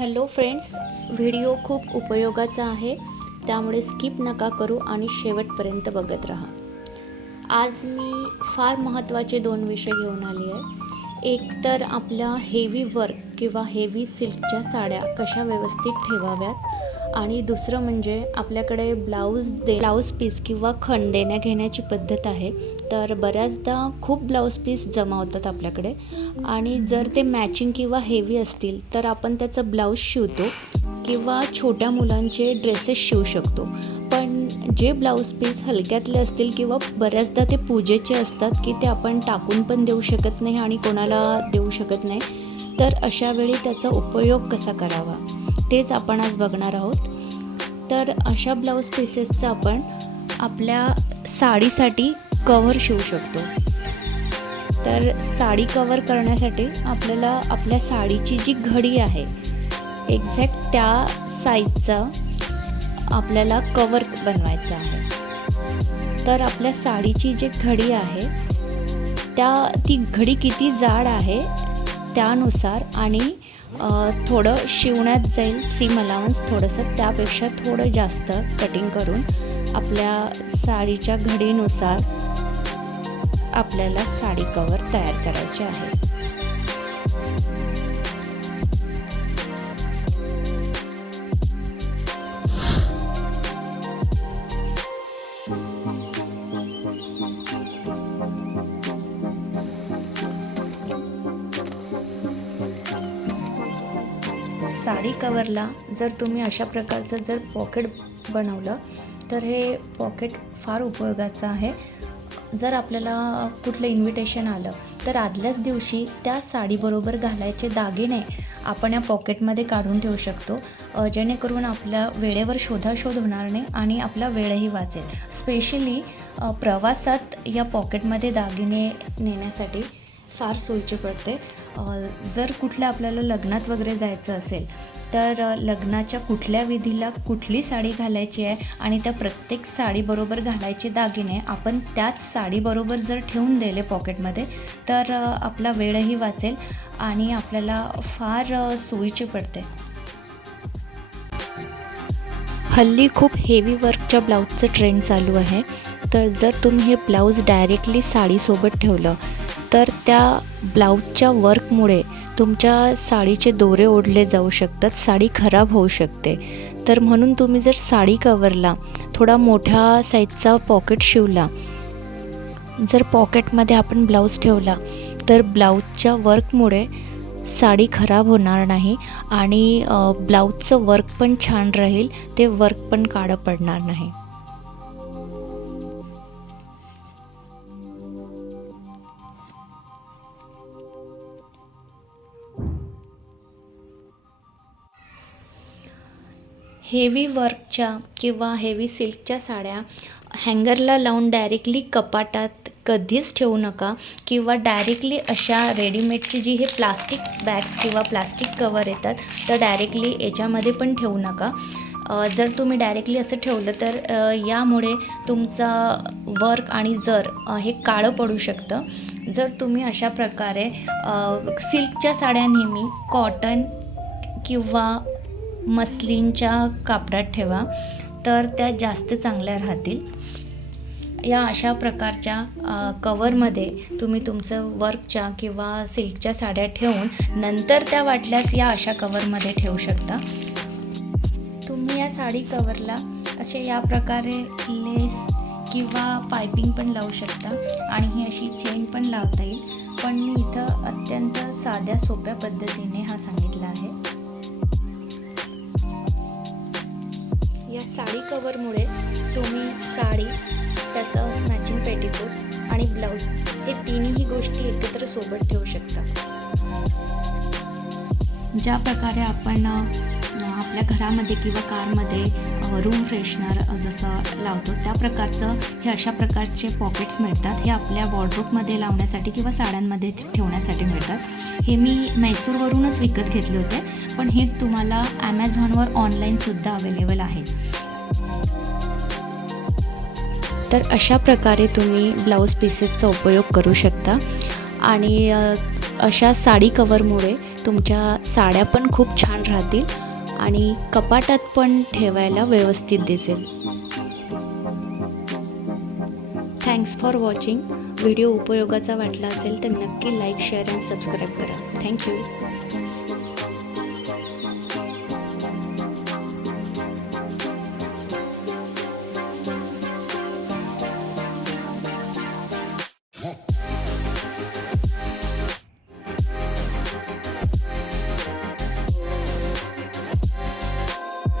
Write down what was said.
Hello friends, video खूप उपयोगाचा आहे, त्यामुळे स्किप नका करू आणि शेवटपर्यंत बघत राहा. आज मी फार महत्त्वाचे 2 विषय घेऊन आली आहे. एक तर आपल्या हेवी वर्क किंवा हेवी सिल्कच्या साड्या कशा व्यवस्थित ठेवाव्यात आणि दुसरं म्हणजे आपल्याकडे ब्लाऊज पीस किंवा खण देण्या घेण्याची पद्धत आहे. तर बऱ्याचदा खूप ब्लाऊज पीस जमा होतात आपल्याकडे आणि जर ते मॅचिंग किंवा हेवी असतील तर आपण त्याचं ब्लाऊज शिवतो किंवा छोट्या मुलांचे ड्रेसेस शिवू शकतो. पण जे ब्लाऊज पीस हलक्यातले असतील किंवा बऱ्याचदा ते पूजेचे असतात की ते आपण टाकून पण देऊ शकत नाही आणि कोणाला देऊ शकत नाही, तर अशा वेळी त्याचा उपयोग कसा करावा तेच आपण आज बघणार आहोत. तर अशा ब्लाऊज पीसेसचं आपण आपल्या साडीसाठी कव्हर शिवू शकतो. तर साडी कव्हर करण्यासाठी आपल्याला आपल्या साडीची जी घडी आहे एक्झॅक्ट त्या साईजचा आपल्याला कव्हर बनवायचं आहे. तर आपल्या साडीची जी घडी आहे ती घडी किती जाड आहे त्यानुसार आणि थोडं शिवण्यात जाईल सीम अलाउन्स थोडंसं त्यापेक्षा थोडं जास्त कटिंग करून आपल्या साडीच्या घडीनुसार आपल्याला साडी कव्हर तयार करायचे आहे. साडी कव्हरला जर तुम्ही अशा प्रकारचं जर पॉकेट बनवलं तर हे पॉकेट फार उपयोगाचं आहे. जर आपल्याला कुठलं इन्व्हिटेशन आलं तर आदल्याच दिवशी त्या साडीबरोबर घालायचे दागिने आपण या पॉकेटमध्ये काढून ठेवू शकतो, जेणेकरून आपल्या वेळेवर शोधाशोध होणार नाही आणि आपला वेळही वाचेल. स्पेशली प्रवासात या पॉकेटमध्ये दागिने नेण्यासाठी फार सोयीचे पडते. जर कुठल्या आपल्याला लग्नात वगैरे जायचं असेल तर लग्नाच्या कुठल्या विधीला कुठली साडी घालायची आहे आणि त्या प्रत्येक साडीबरोबर घालायचे दागिने आपण त्याच साडीबरोबर जर ठेवून दिले पॉकेटमध्ये तर आपला वेळही वाचेल आणि आपल्याला फार सोयीचे पडते. हल्ली खूप हेवी वर्कच्या ब्लाऊजचं ट्रेंड चालू आहे. तर जर तुम्ही हे ब्लाऊज डायरेक्टली साडीसोबत ठेवलं तर त्या ब्लाऊजच्या वर्कमुळे तुमच्या साडीचे दोरे ओढले जाऊ शकतात, साडी खराब होऊ शकते. तर म्हणून तुम्ही जर साडी कव्हरला थोडा मोठ्या साईजचा पॉकेट शिवला, जर पॉकेटमध्ये आपण ब्लाऊज ठेवला तर ब्लाऊजच्या वर्कमुळे साडी खराब होणार नाही आणि ब्लाऊजचं वर्क पण छान राहील, ते वर्क पण काळं पडणार नाही. हेवी वर्कच्या किंवा हेवी सिल्कच्या साड्या हँगरला लावून डायरेक्टली कपाटात कधीच ठेवू नका किंवा डायरेक्टली अशा रेडीमेडची जी हे प्लास्टिक बॅग्स किंवा प्लास्टिक कवर येतात तर डायरेक्टली याच्यामध्ये पण ठेवू नका. जर तुम्ही डायरेक्टली असं ठेवलं तर यामुळे तुमचा वर्क आणि जर हे काळं पडू शकतं. जर तुम्ही अशा प्रकारे सिल्कच्या साड्या नेहमी कॉटन किंवा मस्लिनच्या कापडात ठेवा तर त्या जास्त चांगल्या राहतील. या अशा प्रकारच्या कवरमध्ये तुम्ही तुमचं वर्कच्या किंवा सिल्कच्या साड्या ठेवून नंतर त्या वाटल्यास या अशा कवरमध्ये ठेवू शकता. तुम्ही या साडी कवरला असे या प्रकारे लेस किंवा पायपिंग पण लावू शकता आणि ही अशी चेन पण लावता येईल. पण मी इथं अत्यंत साध्या सोप्या पद्धतीने हा सांगितला आहे. या साडी कवरमुळे तुम्ही साडी, त्याचं मॅचिंग पेटीकोट आणि ब्लाऊज हे तिन्ही गोष्टी एकत्र सोबत ठेवू शकता. ज्या प्रकारे आपण आपल्या घरामध्ये किंवा कारमध्ये रूम फ्रेशनर जसं लावतो त्या प्रकारचं हे अशा प्रकारचे पॉकेट्स मिळतात. हे आपल्या वॉर्डरोबमध्ये लावण्यासाठी किंवा साड्यांमध्ये ठेवण्यासाठी मिळतात. हे मी म्हैसूरवरूनच विकत घेतले होते, पण हे तुम्हाला ॲमेझॉनवर ऑनलाईनसुद्धा अवेलेबल आहे. तर अशा प्रकारे तुम्ही ब्लाऊज पीसेसचा उपयोग करू शकता आणि अशा साडी कवरमुळे तुमच्या साड्या पण खूप छान राहतील आणि कपाटात पण ठेवायला व्यवस्थित दिसेल. Thanks for watching. व्हिडिओ उपयोगाचा वाटला असेल तर नक्की लाईक, शेअर आणि सबस्क्राईब करा. थँक्यू.